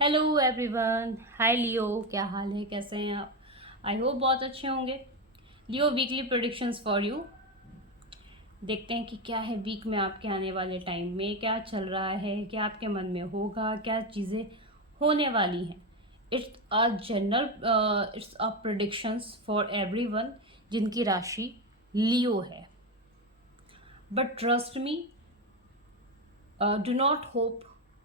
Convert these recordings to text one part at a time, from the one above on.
Hello everyone, हाय लियो। क्या हाल है, कैसे हैं आप? आई होप बहुत अच्छे होंगे। लियो वीकली प्रेडिक्शंस फॉर यू। देखते हैं कि क्या है वीक में आपके आने वाले टाइम में, क्या चल रहा है, क्या आपके मन में होगा, क्या चीज़ें होने वाली हैं। It's a general, it's a predictions for everyone जिनकी राशि लियो है। But trust me, do not hope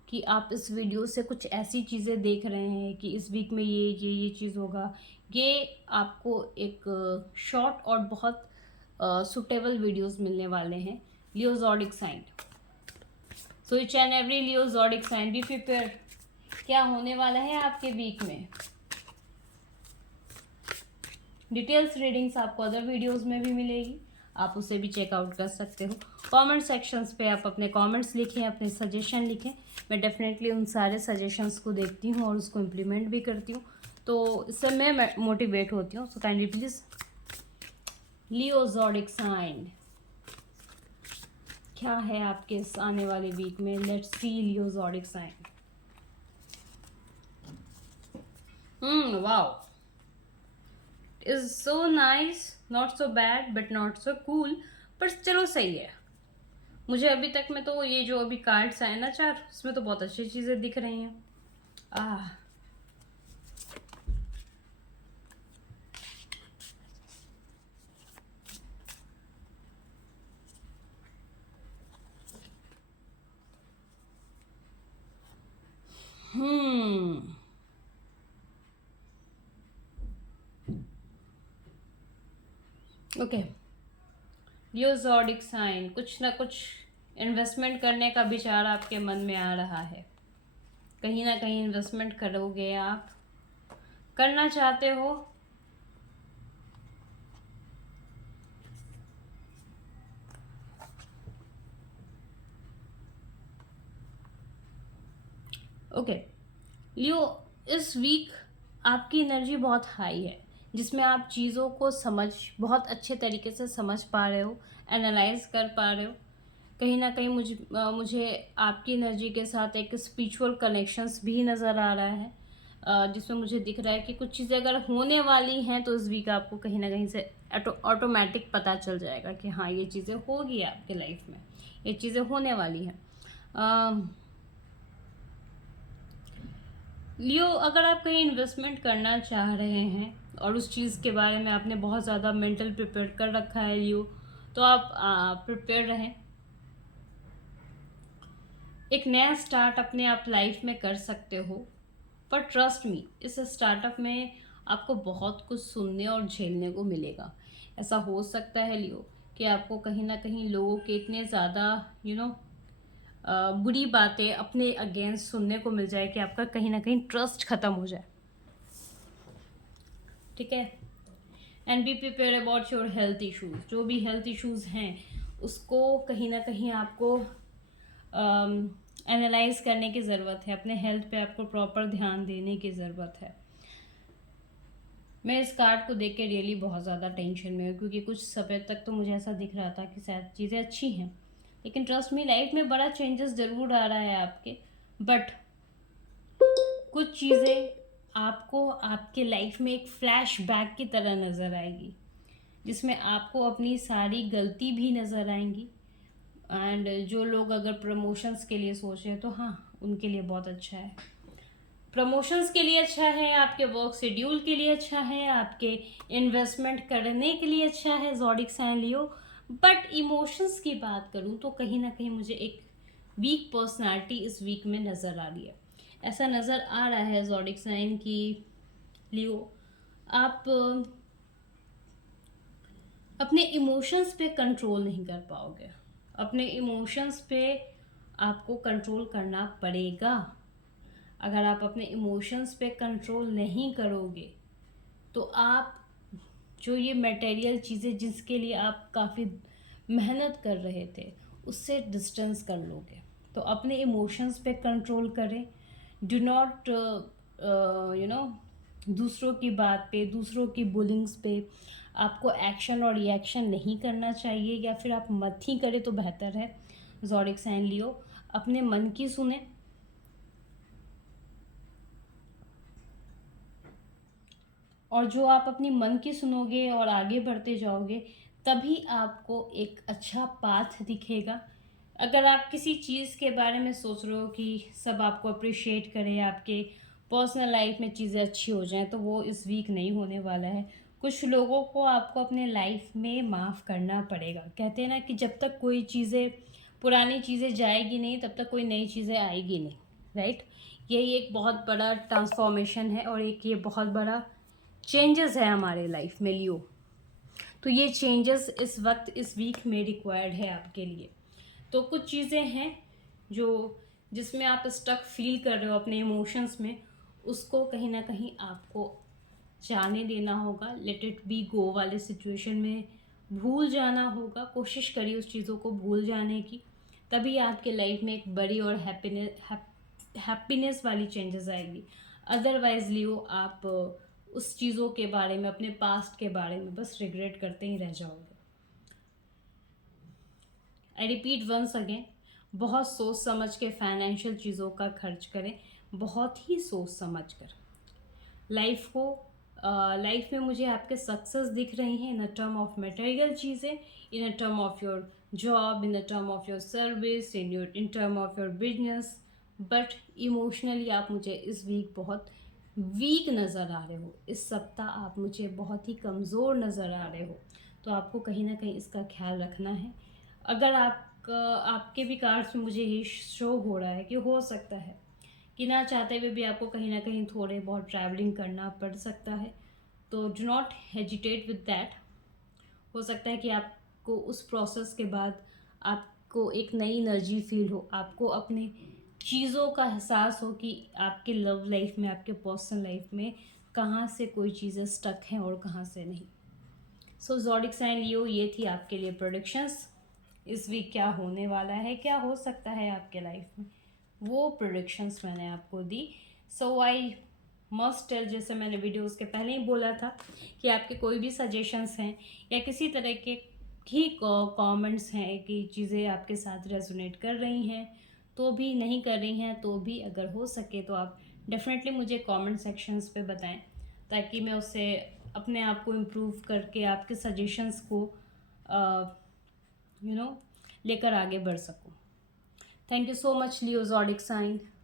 कि आप इस वीडियो से कुछ ऐसी चीज़ें देख रहे हैं कि इस वीक में ये चीज़ होगा। ये आपको एक शॉर्ट और बहुत सुटेबल वीडियोस मिलने वाले हैं। Leo zodiac sign, so each and every Leo zodiac sign be prepare. क्या होने वाला है आपके वीक में? डिटेल्स रीडिंग्स आपको अदर वीडियोस में भी मिलेगी, आप उसे भी चेकआउट कर सकते हो। कमेंट सेक्शंस पे आप अपने कमेंट्स लिखें, अपने सजेशन लिखें। मैं डेफिनेटली उन सारे सजेशंस को देखती हूँ और उसको इम्प्लीमेंट भी करती हूँ, तो इससे मैं मोटिवेट होती हूँ। So kindly please Leo zodiac sign, क्या है आपके इस आने वाले वीक में? Let's see Leo zodiac sign. Wow, is so nice, not so bad but not so cool, पर चलो सही है। मुझे अभी तक में तो ये जो अभी कार्ड्स आए ना 4, उसमें तो बहुत अच्छी चीज़ें दिख रही हैं। आह, हम्म ओके, लियो ज़ोडिक साइन, कुछ ना कुछ इन्वेस्टमेंट करने का विचार आपके मन में आ रहा है। कहीं ना कहीं इन्वेस्टमेंट करोगे आप, करना चाहते हो। ओके लियो, इस वीक आपकी एनर्जी बहुत हाई है, जिसमें आप चीज़ों को बहुत अच्छे तरीके से समझ पा रहे हो, एनालाइज कर पा रहे हो। कहीं ना कहीं मुझे आपकी एनर्जी के साथ एक स्पिरिचुअल कनेक्शंस भी नज़र आ रहा है, जिसमें मुझे दिख रहा है कि कुछ चीज़ें अगर होने वाली हैं तो इस वीक आपको कहीं ना कहीं से ऑटोमेटिक पता चल जाएगा कि हाँ ये चीज़ें होगी आपके लाइफ में, ये चीज़ें होने वाली हैं। लियो, अगर आप कहीं इन्वेस्टमेंट करना चाह रहे हैं और उस चीज़ के बारे में आपने बहुत ज़्यादा मेंटल प्रिपेयर कर रखा है लियो, तो आप प्रिपेयर रहें। एक नया स्टार्ट अपने आप लाइफ में कर सकते हो, पर ट्रस्ट मी, इस स्टार्टअप में आपको बहुत कुछ सुनने और झेलने को मिलेगा। ऐसा हो सकता है लियो कि आपको कहीं ना कहीं लोगों के इतने ज़्यादा बुरी बातें अपने अगेंस्ट सुनने को मिल जाए कि आपका कहीं ना कहीं ट्रस्ट खत्म हो जाए। ठीक है, and be prepare about your health issues. जो भी हेल्थ इश्यूज हैं उसको कहीं ना कहीं आपको एनालाइज करने की ज़रूरत है, अपने हेल्थ पे आपको प्रॉपर ध्यान देने की ज़रूरत है। मैं इस कार्ड को देख के रियली बहुत ज़्यादा टेंशन में हूँ, क्योंकि कुछ समय तक तो मुझे ऐसा दिख रहा था कि शायद चीज़ें अच्छी हैं, लेकिन ट्रस्ट मी, लाइफ में बड़ा चेंजेस ज़रूर आ रहा है आपके। बट कुछ चीज़ें आपको आपके लाइफ में एक फ्लैश बैक की तरह नज़र आएगी, जिसमें आपको अपनी सारी गलती भी नज़र आएंगी। एंड जो लोग अगर प्रमोशंस के लिए सोच रहे हैं तो हाँ, उनके लिए बहुत अच्छा है। प्रमोशंस के लिए अच्छा है, आपके वर्क शेड्यूल के लिए अच्छा है, आपके इन्वेस्टमेंट करने के लिए अच्छा है zodiac sign Leo. But emotions की बात करूँ तो कहीं ना कहीं मुझे एक वीक पर्सनालिटी इस वीक में नज़र आ रही है। ऐसा नज़र आ रहा है ज़ोडिक साइन की लियो, आप अपने इमोशंस पे कंट्रोल नहीं कर पाओगे। अपने इमोशंस पे आपको कंट्रोल करना पड़ेगा। अगर आप अपने इमोशंस पे कंट्रोल नहीं करोगे तो आप जो ये मटेरियल चीज़ें जिसके लिए आप काफ़ी मेहनत कर रहे थे उससे डिस्टेंस कर लोगे। तो अपने इमोशंस पे कंट्रोल करें। डू नॉट दूसरों की बात पे, दूसरों की बुलिंग्स पे आपको एक्शन और रिएक्शन नहीं करना चाहिए, या फिर आप मत ही करें तो बेहतर है। ज़ोडिक साइन लियो, अपने मन की सुने, और जो आप अपनी मन की सुनोगे और आगे बढ़ते जाओगे, तभी आपको एक अच्छा पाथ दिखेगा। अगर आप किसी चीज़ के बारे में सोच रहे हो कि सब आपको अप्रिशिएट करें, आपके पर्सनल लाइफ में चीज़ें अच्छी हो जाएं, तो वो इस वीक नहीं होने वाला है। कुछ लोगों को आपको अपने लाइफ में माफ़ करना पड़ेगा। कहते हैं ना कि जब तक कोई चीज़ें, पुरानी चीज़ें जाएगी नहीं, तब तक कोई नई चीज़ें आएगी नहीं, राइट। यही एक बहुत बड़ा ट्रांसफॉर्मेशन है और एक ये बहुत बड़ा चेंजेस है हमारे लाइफ में, लियो। तो ये चेंजेस इस वक्त, इस वीक में रिक्वायर्ड है आपके लिए। तो कुछ चीज़ें हैं जो, जिसमें आप स्टक फील कर रहे हो अपने इमोशंस में, उसको कहीं ना कहीं आपको जाने देना होगा। लेट इट बी गो वाले सिचुएशन में भूल जाना होगा। कोशिश करिए उस चीज़ों को भूल जाने की, तभी आपके लाइफ में एक बड़ी और हैप्पीनेस वाली चेंजेस आएगी। अदरवाइज लियो, आप उस चीज़ों के बारे में, अपने पास्ट के बारे में बस रिग्रेट करते ही रह जाओगे। आई रिपीट वंस अगेन, बहुत सोच समझ के फाइनेंशियल चीज़ों का खर्च करें, बहुत ही सोच समझ कर। लाइफ में मुझे आपके सक्सेस दिख रही हैं in a term of material चीज़ें, in a term of your job, in a term of your service, in term of your business. But emotionally आप मुझे इस वीक बहुत वीक नज़र आ रहे हो। इस सप्ताह आप मुझे बहुत ही कमज़ोर नज़र आ रहे हो। तो आपको कहीं ना कहीं इसका ख्याल रखना है। अगर आपके भी कार्ड्स में मुझे ये शो हो रहा है कि हो सकता है कि ना चाहते हुए भी आपको कहीं ना कहीं थोड़े बहुत ट्रैवलिंग करना पड़ सकता है, तो do not hesitate with that. हो सकता है कि आपको उस प्रोसेस के बाद आपको एक नई एनर्जी फील हो, आपको अपने चीज़ों का एहसास हो कि आपके लव लाइफ में, आपके पर्सनल लाइफ में कहाँ से कोई चीज़ें स्टक हैं और कहाँ से नहीं। सो ज़ोडिक साइन लियो, ये थी आपके लिए प्रोडिक्शंस। इस वीक क्या होने वाला है, क्या हो सकता है आपके लाइफ में, वो प्रोडिक्शंस मैंने आपको दी। सो आई मस्ट टेल, जैसे मैंने वीडियोस के पहले ही बोला था, कि आपके कोई भी सजेशंस हैं या किसी तरह के ही कमेंट्स हैं कि चीज़ें आपके साथ रेजोनेट कर रही हैं तो भी, नहीं कर रही हैं तो भी, अगर हो सके तो आप डेफिनेटली मुझे कमेंट सेक्शंस पे बताएं, ताकि मैं उससे अपने आप को इम्प्रूव करके आपके सजेशंस को लेकर आगे बढ़ सकूं। Thank you so much Leo zodiac sign.